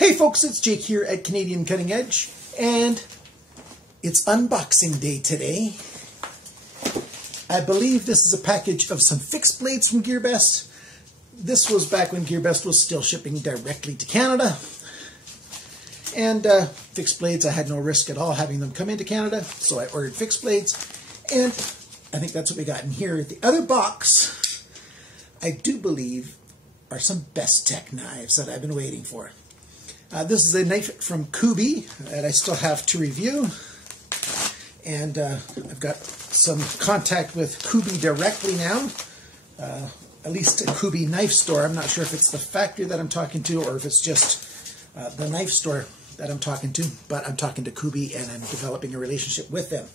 Hey folks, it's Jake here at Canadian Cutting Edge, and it's unboxing day today. I believe this is a package of some fixed blades from GearBest. This was back when GearBest was still shipping directly to Canada. And fixed blades, I had no risk at all having them come into Canada, so I ordered fixed blades. And I think that's what we got in here. The other box, I do believe, are some Bestech knives that I've been waiting for. This is a knife from Kubi that I still have to review. And I've got some contact with Kubi directly now. At least a Kubi knife store. I'm not sure if it's the factory that I'm talking to or if it's just the knife store that I'm talking to. But I'm talking to Kubi and I'm developing a relationship with them.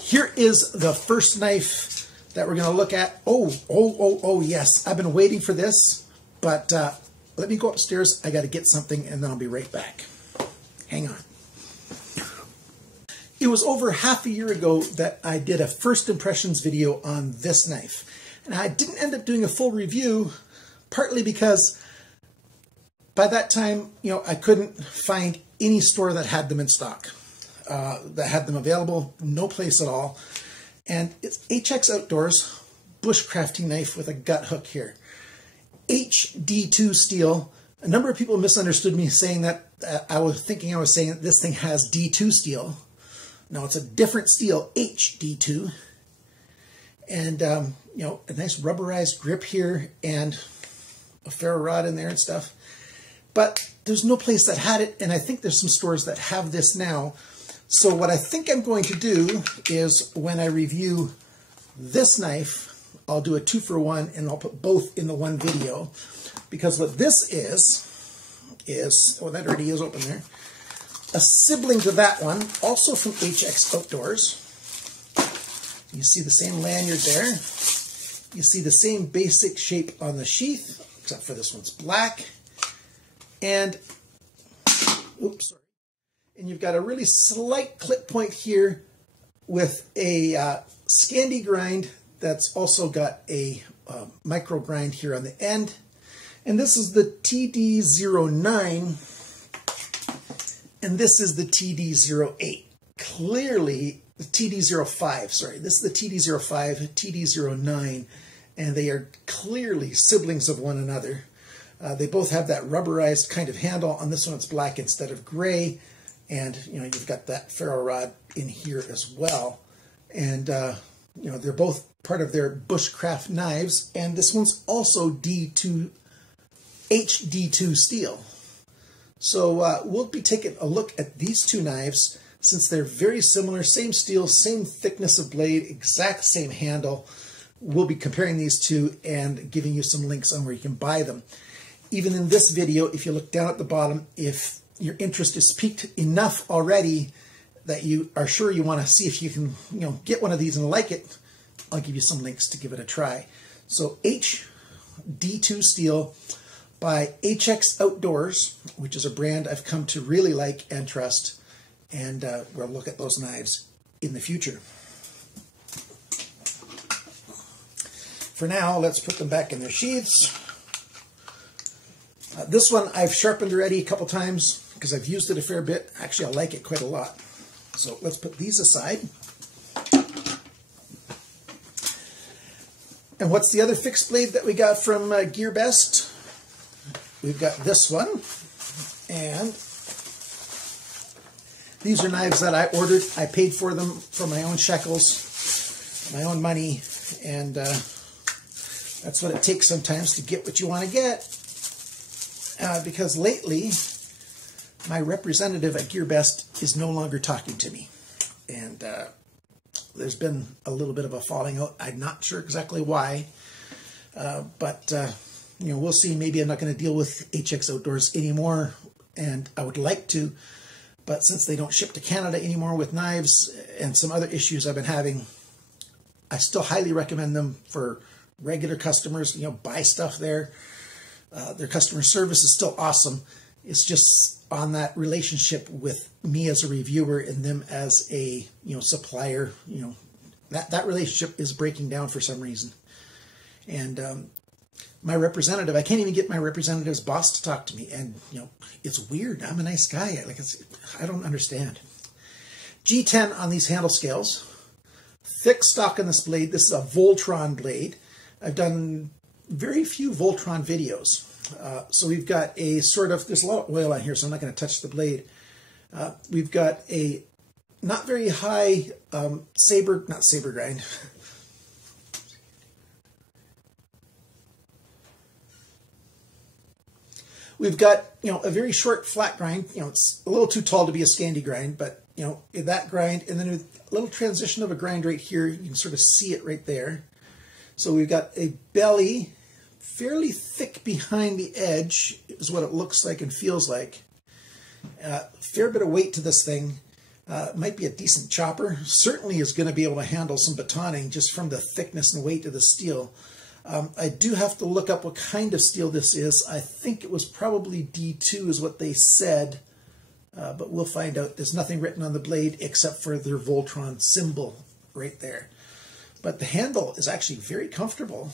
Here is the first knife that we're going to look at. Oh, yes. I've been waiting for this. But let me go upstairs. I got to get something and then I'll be right back. Hang on. It was over half a year ago that I did a first impressions video on this knife. And I didn't end up doing a full review, partly because by that time, I couldn't find any store that had them in stock, that had them available, no place at all. And it's HX Outdoors bushcrafting knife with a gut hook here. HD2 steel. A number of people misunderstood me saying that I was saying that this thing has D2 steel. No, it's a different steel, HD2. And, a nice rubberized grip here and a ferro rod in there and stuff. But there's no place that had it, and I think there's some stores that have this now. So what I think I'm going to do is when I review this knife, I'll do a 2-for-1 and I'll put both in the one video. Because what this is, oh, that already is open there, a sibling to that one, also from HX Outdoors. You see the same lanyard there. You see the same basic shape on the sheath, except for this one's black. And, oops, sorry. And you've got a really slight clip point here with a Scandi grind that's also got a micro grind here on the end. And this is the TD09. And this is the TD08. Clearly, the TD05, sorry. This is the TD05, TD09. And they are clearly siblings of one another. They both have that rubberized kind of handle. On this one, it's black instead of gray. And, you've got that ferro rod in here as well. And, they're both part of their Bushcraft knives. And this one's also D2, HD2 steel. So we'll be taking a look at these two knives since they're very similar, same steel, same thickness of blade, exact same handle. We'll be comparing these two and giving you some links on where you can buy them. Even in this video, if you look down at the bottom, if your interest is piqued enough already that you are sure you want to see if you can, get one of these and like it, I'll give you some links to give it a try. So HD2 steel by HX Outdoors, which is a brand I've come to really like and trust. And we'll look at those knives in the future. For now, let's put them back in their sheaths. This one I've sharpened already a couple times because I've used it a fair bit. Actually, I like it quite a lot. So let's put these aside. And what's the other fixed blade that we got from GearBest? We've got this one. And these are knives that I ordered. I paid for them for my own shekels, my own money. And that's what it takes sometimes to get what you want to get. Because lately, my representative at GearBest is no longer talking to me. And there's been a little bit of a falling out. I'm not sure exactly why. But we'll see. Maybe I'm not going to deal with HX Outdoors anymore. And I would like to. But since they don't ship to Canada anymore with knives and some other issues I've been having, I still highly recommend them for regular customers. Buy stuff there. Their customer service is still awesome. It's just on that relationship with me as a reviewer and them as a supplier. That relationship is breaking down for some reason. And my representative. I can't even get my representative's boss to talk to me. And, you know, it's weird. I'm a nice guy. Like, I don't understand. G10 on these handle scales. Thick stock on this blade. This is a Voltron blade. I've done very few Voltron videos. So we've got a sort of, there's a lot of oil on here, so I'm not going to touch the blade. We've got a not very high not saber grind. We've got, you know, a very short flat grind. You know, it's a little too tall to be a Scandi grind, but, you know, that grind, and then a little transition of a grind right here. You can sort of see it right there. So we've got a belly, fairly thick behind the edge is what it looks like and feels like. Fair bit of weight to this thing. Might be a decent chopper. Certainly is going to be able to handle some batoning just from the thickness and weight of the steel. I do have to look up what kind of steel this is. I think it was probably D2 is what they said, but we'll find out. There's nothing written on the blade except for their Voltron symbol right there. But the handle is actually very comfortable.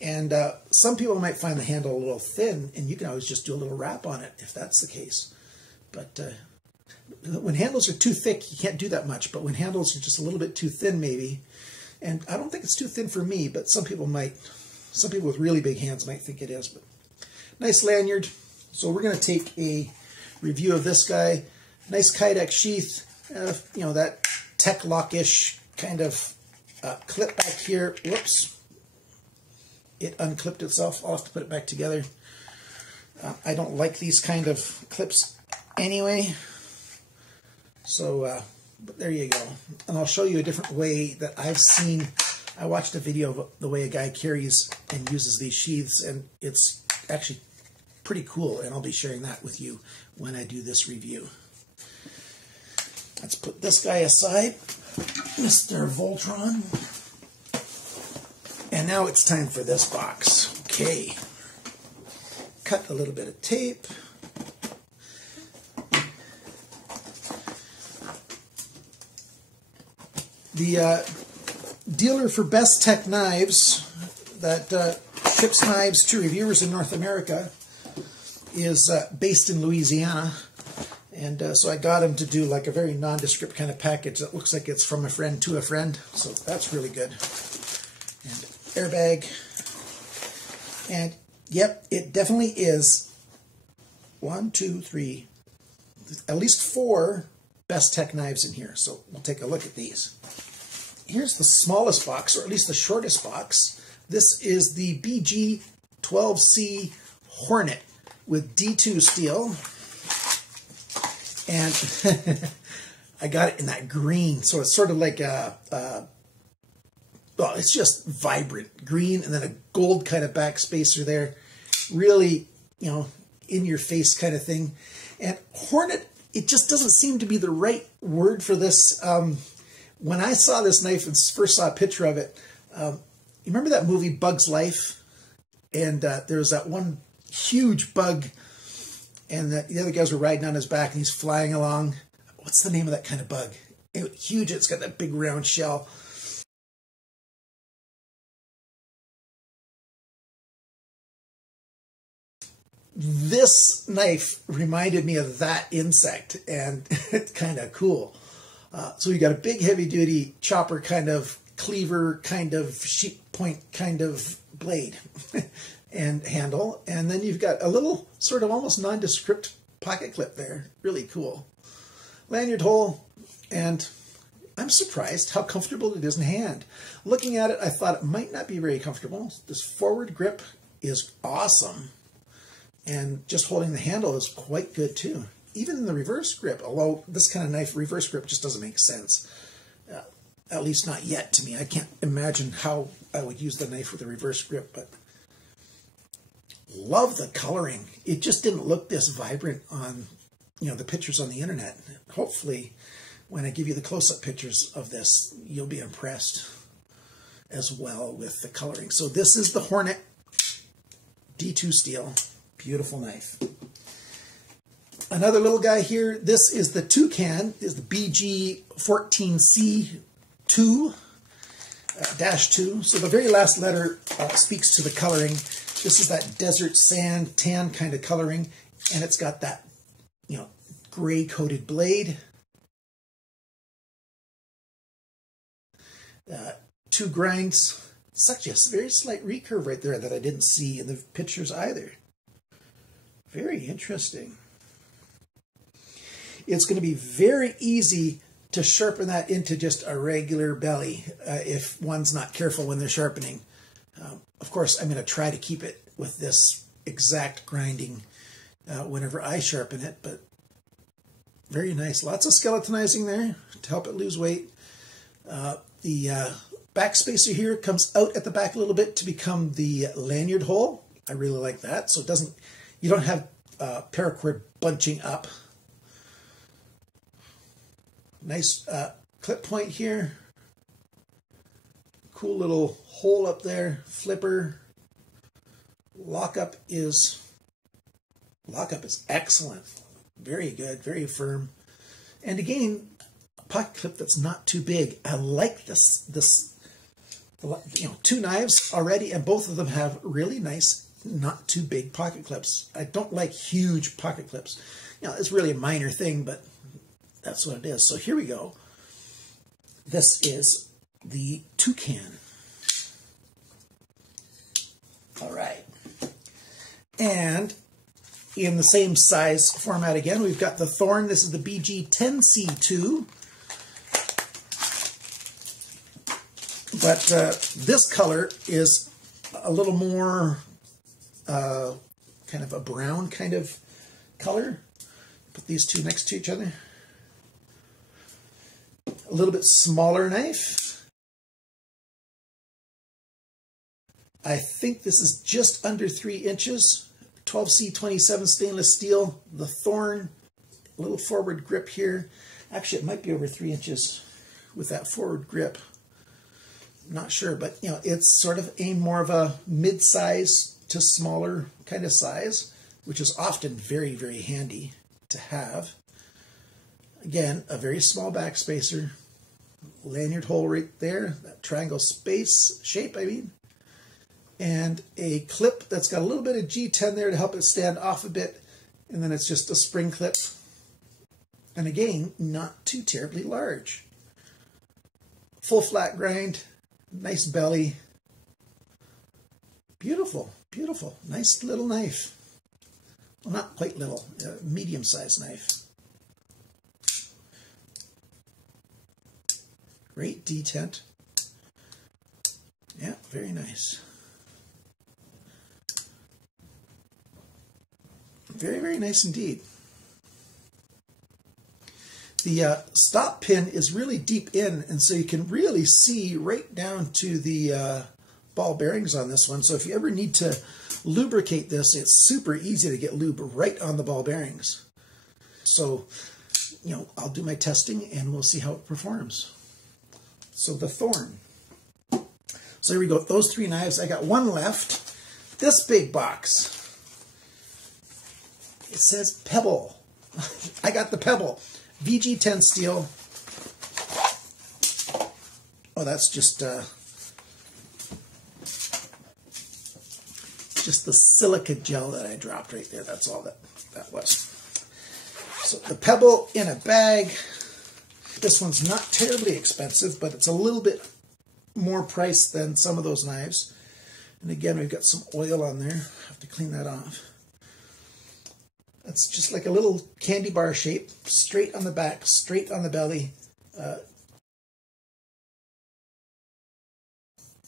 And some people might find the handle a little thin, and you can always just do a little wrap on it if that's the case. But when handles are too thick, you can't do that much. But when handles are just a little bit too thin, maybe, and I don't think it's too thin for me, but some people might. Some people with really big hands might think it is. But nice lanyard. So we're going to take a review of this guy. Nice Kydex sheath. You know, that tech lock-ish kind of clip back here. Whoops. It unclipped itself. I'll have to put it back together. I don't like these kind of clips anyway. So, but there you go. And I'll show you a different way that I've seen. I watched a video of the way a guy carries and uses these sheaths, and it's actually pretty cool, and I'll be sharing that with you when I do this review. Let's put this guy aside, Mr. Voltron. And now it's time for this box. Okay. Cut a little bit of tape. The dealer for Bestech Knives that ships knives to reviewers in North America is based in Louisiana. And so I got him to do like a very nondescript kind of package that looks like it's from a friend to a friend. So that's really good. And airbag. And yep, it definitely is 1, 2, 3, at least 4 Bestech knives in here. So we'll take a look at these. Here's the smallest box, or at least the shortest box. This is the BG12C Hornet with D2 steel. And I got it in that green, so it's sort of like well, it's just vibrant green, and then a gold kind of backspacer there. Really, you know, in-your-face kind of thing. And Hornet, it just doesn't seem to be the right word for this. When I saw this knife and first saw a picture of it, you remember that movie Bug's Life? And there was that one huge bug, and the other guys were riding on his back, and he's flying along. What's the name of that kind of bug? Huge, it's got that big round shell. This knife reminded me of that insect, and it's kind of cool. So you got a big heavy-duty chopper kind of cleaver kind of sheep point kind of blade and handle, and then you've got a little sort of almost nondescript pocket clip there. Really cool. Lanyard hole, and I'm surprised how comfortable it is in hand. Looking at it, I thought it might not be very comfortable. This forward grip is awesome. And just holding the handle is quite good too. Even in the reverse grip, although this kind of knife, reverse grip just doesn't make sense. At least not yet to me. I can't imagine how I would use the knife with a reverse grip, but love the coloring. It just didn't look this vibrant on, you know, the pictures on the internet. Hopefully, when I give you the close-up pictures of this, you'll be impressed as well with the coloring. So this is the Hornet D2 steel. Beautiful knife. Another little guy here. This is the Toucan. This is the BG14C2. -2. So the very last letter speaks to the coloring. This is that desert sand tan kind of coloring, and it's got that, gray coated blade. 2 grinds. It's actually a very slight recurve right there that I didn't see in the pictures either. Very interesting. It's going to be very easy to sharpen that into just a regular belly if one's not careful when they're sharpening. Of course, I'm going to try to keep it with this exact grinding whenever I sharpen it, but very nice. Lots of skeletonizing there to help it lose weight. The back spacer here comes out at the back a little bit to become the lanyard hole. I really like that. So it doesn't, you don't have paracord bunching up. Nice clip point here. Cool little hole up there. Flipper. Lockup is excellent. Very good, very firm. And again, a pocket clip that's not too big. I like this 2 knives already, and both of them have really nice, not too big pocket clips. I don't like huge pocket clips. It's really a minor thing, but that's what it is. So here we go. This is the Toucan. All right. And in the same size format again, we've got the Thorn. This is the BG10C2. But this color is a little more kind of a brown kind of color. Put these two next to each other. A little bit smaller knife. I think this is just under 3 inches. 12C27 stainless steel. The Thorn, a little forward grip here. Actually, it might be over 3 inches with that forward grip. Not sure, but it's sort of aimed more of a mid-size to smaller kind of size, which is often very, very handy to have. Again, a very small back spacer, lanyard hole right there, that triangle space shape, and a clip that's got a little bit of G10 there to help it stand off a bit, and then it's just a spring clip. And again, not too terribly large. Full flat grind, nice belly. Beautiful, beautiful, nice little knife. Well, not quite little, medium-sized knife. Great detent. Yeah, very nice. Very, very nice indeed. The stop pin is really deep in, and so you can really see right down to the ball bearings on this one. So if you ever need to lubricate this, it's super easy to get lube right on the ball bearings. So, I'll do my testing and we'll see how it performs. So the Thorn. So here we go. Those 3 knives. I got one left. This big box. It says Pebble. I got the Pebble. VG10 steel. Oh, that's just the silica gel that I dropped right there. That's all that was. So the Pebble in a bag. This one's not terribly expensive, but it's a little bit more priced than some of those knives. And again, we've got some oil on there. I have to clean that off. It's just like a little candy bar shape, straight on the back, straight on the belly.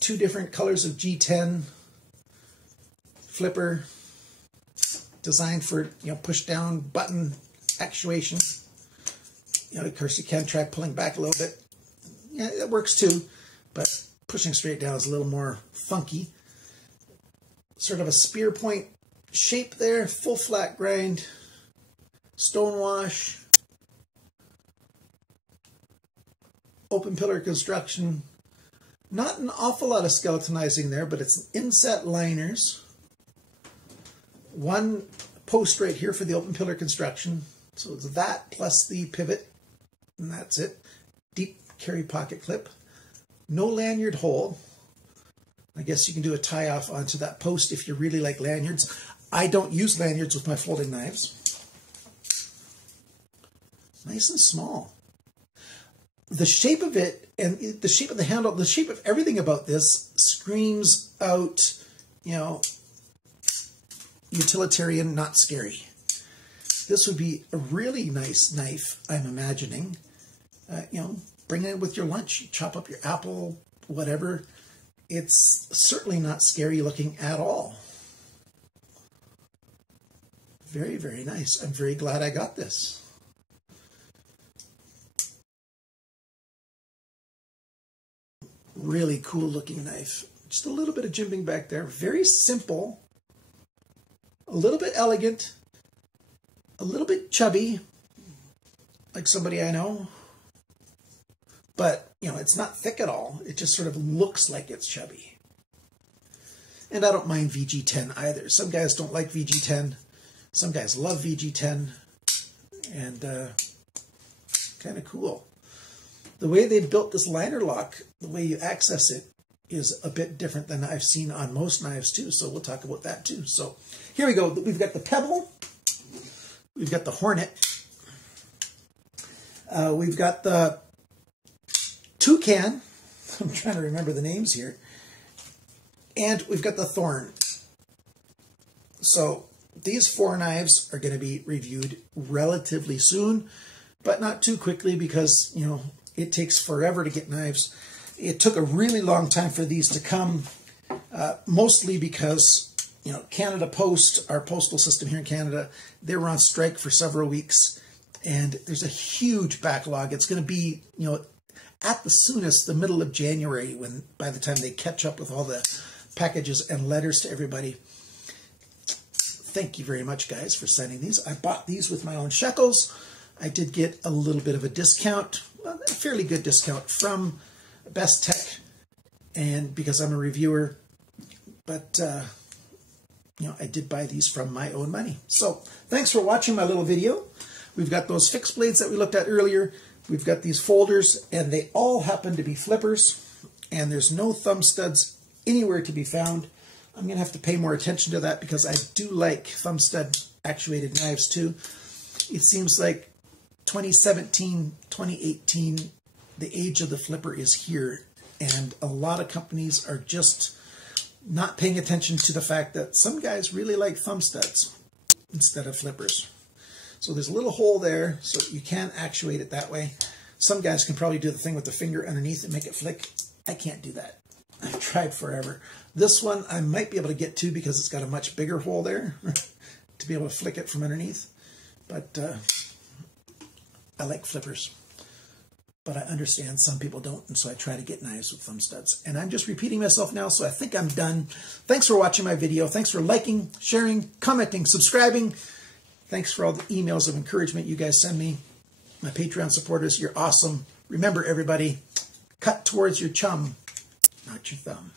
2 different colors of G10 flipper, designed for push down button actuation. Of course, you can try pulling back a little bit. Yeah, it works too, but pushing straight down is a little more funky. Sort of a spear point shape there, full flat grind, stonewash, open pillar construction. Not an awful lot of skeletonizing there, but it's inset liners. 1 post right here for the open pillar construction. So it's that plus the pivot, and that's it. Deep carry pocket clip. No lanyard hole. I guess you can do a tie-off onto that post if you really like lanyards. I don't use lanyards with my folding knives. Nice and small. The shape of it and the shape of the handle, the shape of everything about this screams out, you know, utilitarian, not scary. This would be a really nice knife, I'm imagining. You know, bring it with your lunch, chop up your apple, whatever. It's certainly not scary looking at all. Very, very nice. I'm very glad I got this. Really cool looking knife. Just a little bit of jimping back there. Very simple. A little bit elegant. A little bit chubby. Like somebody I know. But, you know, it's not thick at all. It just sort of looks like it's chubby. And I don't mind VG10 either. Some guys don't like VG10. Some guys love VG10. And kind of cool. The way they built this liner lock, the way you access it, is a bit different than I've seen on most knives too. So we'll talk about that too. So here we go. We've got the Pebble. We've got the Hornet. We've got the Toucan. I'm trying to remember the names here. And we've got the Thorn. So these 4 knives are going to be reviewed relatively soon, but not too quickly because, you know, it takes forever to get knives. It took a really long time for these to come, mostly because, you know, Canada Post, our postal system here in Canada, they were on strike for several weeks, and there's a huge backlog. It's going to be, you know, at the soonest, the middle of January, when by the time they catch up with all the packages and letters to everybody. Thank you very much, guys, for sending these. I bought these with my own shekels. I did get a little bit of a discount, well, a fairly good discount from Bestech, and because I'm a reviewer, but you know, I did buy these from my own money. So thanks for watching my little video. We've got those fixed blades that we looked at earlier. We've got these folders, and they all happen to be flippers, and there's no thumb studs anywhere to be found. I'm going to have to pay more attention to that because I do like thumb stud actuated knives too. It seems like 2017, 2018, the age of the flipper is here, and a lot of companies are just not paying attention to the fact that some guys really like thumb studs instead of flippers. So there's a little hole there, so you can actuate it that way. Some guys can probably do the thing with the finger underneath and make it flick. I can't do that. I've tried forever. This one I might be able to get to because it's got a much bigger hole there to be able to flick it from underneath. But I like flippers. But I understand some people don't, and so I try to get knives with thumb studs. And I'm just repeating myself now, so I think I'm done. Thanks for watching my video. Thanks for liking, sharing, commenting, subscribing. Thanks for all the emails of encouragement you guys send me. My Patreon supporters, you're awesome. Remember, everybody, cut towards your chum, not your thumb.